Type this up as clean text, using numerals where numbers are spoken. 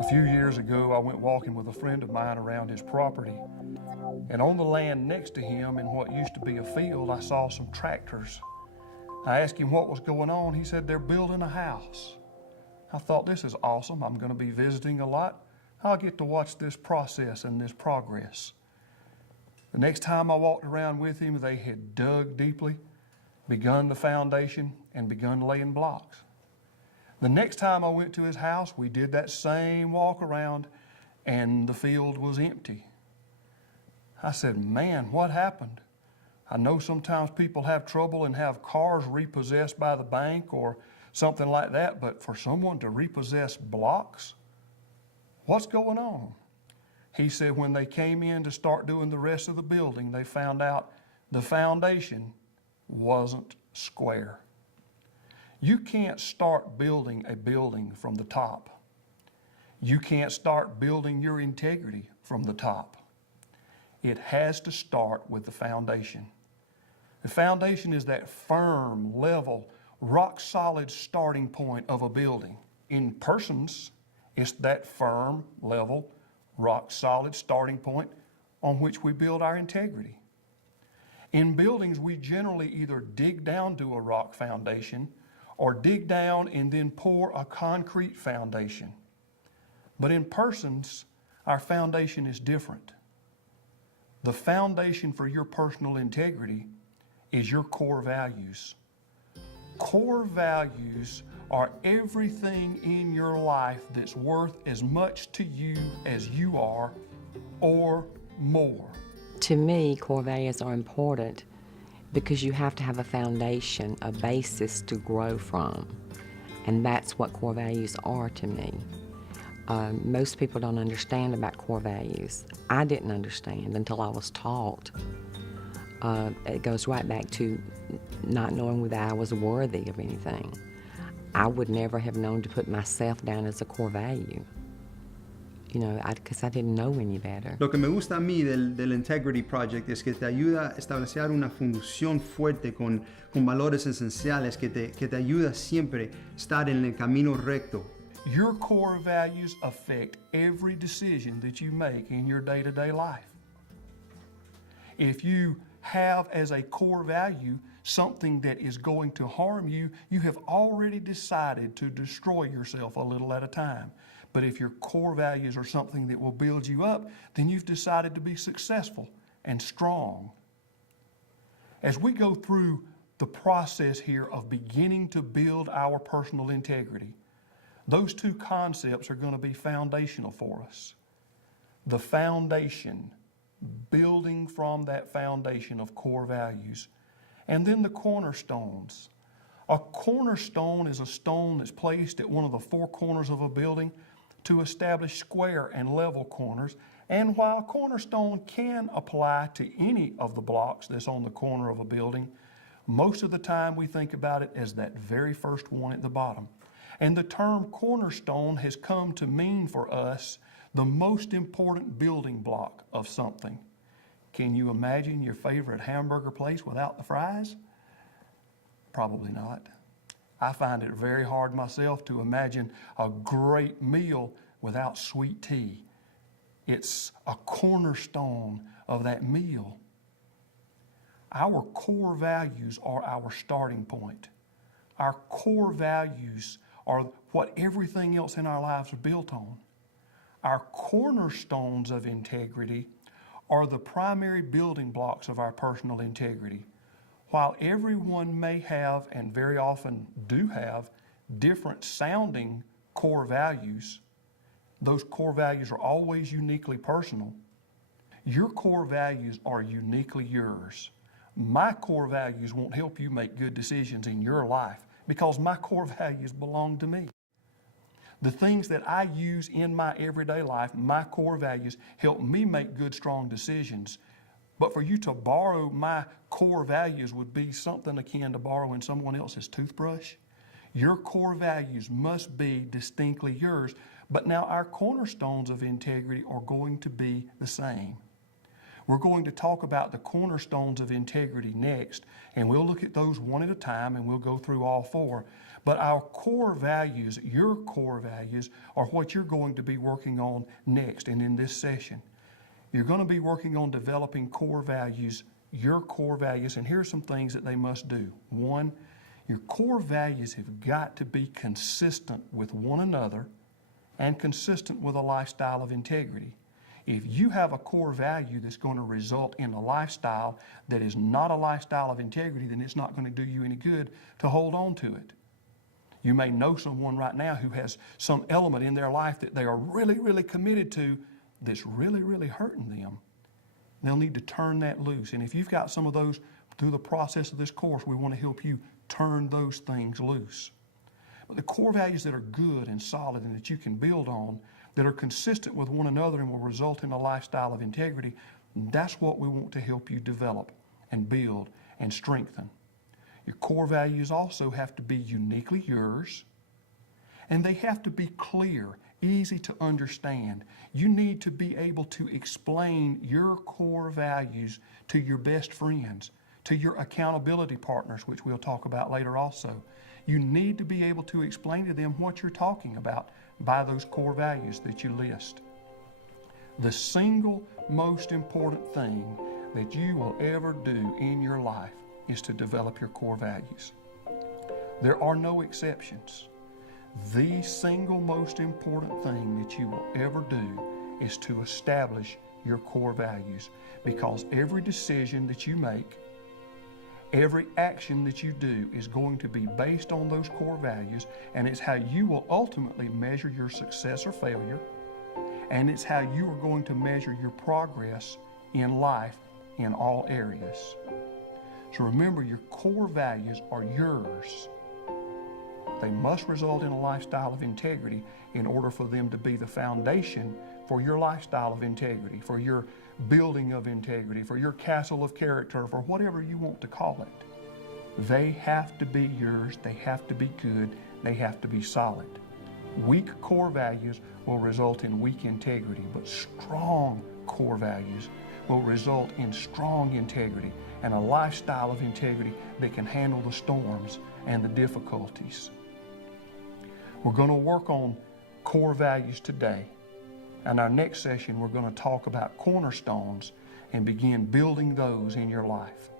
A few years ago, I went walking with a friend of mine around his property, and on the land next to him in what used to be a field, I saw some tractors. I asked him what was going on. He said they're building a house. I thought, this is awesome. I'm going to be visiting a lot. I'll get to watch this process and this progress. The next time I walked around with him, they had dug deeply, begun the foundation, and begun laying blocks. The next time I went to his house, we did that same walk around, and the field was empty. I said, man, what happened? I know sometimes people have trouble and have cars repossessed by the bank or something like that, but for someone to repossess blocks, what's going on? He said when they came in to start doing the rest of the building, they found out the foundation wasn't square. You can't start building a building from the top. You can't start building your integrity from the top. It has to start with the foundation. The foundation is that firm, level, rock-solid starting point of a building. In persons, it's that firm, level, rock-solid starting point on which we build our integrity. In buildings, we generally either dig down to a rock foundation or dig down and then pour a concrete foundation. But in persons, our foundation is different. The foundation for your personal integrity is your core values. Core values are everything in your life that's worth as much to you as you are or more. To me, core values are important because you have to have a foundation, a basis to grow from. And that's what core values are to me. Most people don't understand about core values. I didn't understand until I was taught. It goes right back to not knowing whether I was worthy of anything. I would never have known to put myself down as a core value. You know, because I didn't know any better. Lo que me gusta a mí del Integrity Project es que te ayuda a establecer una fundación fuerte con valores esenciales que te ayuda siempre a estar en el camino recto. Your core values affect every decision that you make in your day-to-day life. If you have as a core value something that is going to harm you, you have already decided to destroy yourself a little at a time. But if your core values are something that will build you up, then you've decided to be successful and strong. As we go through the process here of beginning to build our personal integrity, those two concepts are going to be foundational for us. The foundation, building from that foundation of core values, and then the cornerstones. A cornerstone is a stone that's placed at one of the four corners of a building to establish square and level corners. And while a cornerstone can apply to any of the blocks that's on the corner of a building, most of the time we think about it as that very first one at the bottom. And the term cornerstone has come to mean for us the most important building block of something. Can you imagine your favorite hamburger place without the fries? Probably not. I find it very hard myself to imagine a great meal without sweet tea. It's a cornerstone of that meal. Our core values are our starting point. Our core values are what everything else in our lives are built on. Our cornerstones of integrity are the primary building blocks of our personal integrity. While everyone may have, and very often do have, different sounding core values, those core values are always uniquely personal. Your core values are uniquely yours. My core values won't help you make good decisions in your life because my core values belong to me. The things that I use in my everyday life, my core values, help me make good, strong decisions. But for you to borrow my core values would be something akin to borrowing someone else's toothbrush. Your core values must be distinctly yours, but now our cornerstones of integrity are going to be the same. We're going to talk about the cornerstones of integrity next, and we'll look at those one at a time, and we'll go through all four. But our core values, your core values, are what you're going to be working on next and in this session. You're going to be working on developing core values, your core values, and here's some things that they must do. One, your core values have got to be consistent with one another and consistent with a lifestyle of integrity. If you have a core value that's going to result in a lifestyle that is not a lifestyle of integrity, then it's not going to do you any good to hold on to it. You may know someone right now who has some element in their life that they are really, really committed to that's really, really hurting them. They'll need to turn that loose. And if you've got some of those through the process of this course, we want to help you turn those things loose. But the core values that are good and solid and that you can build on, that are consistent with one another and will result in a lifestyle of integrity, that's what we want to help you develop and build and strengthen. Your core values also have to be uniquely yours, and they have to be clear, easy to understand. You need to be able to explain your core values to your best friends, to your accountability partners, which we'll talk about later also. You need to be able to explain to them what you're talking about by those core values that you list. The single most important thing that you will ever do in your life is to develop your core values. There are no exceptions. The single most important thing that you will ever do is to establish your core values, because every decision that you make, every action that you do is going to be based on those core values, and it's how you will ultimately measure your success or failure, and it's how you are going to measure your progress in life in all areas. So remember, your core values are yours. They must result in a lifestyle of integrity in order for them to be the foundation for your lifestyle of integrity, for your building of integrity, for your castle of character, for whatever you want to call it. They have to be yours, they have to be good, they have to be solid. Weak core values will result in weak integrity, but strong core values will result in strong integrity and a lifestyle of integrity that can handle the storms and the difficulties. We're going to work on core values today. In our next session, we're going to talk about cornerstones and begin building those in your life.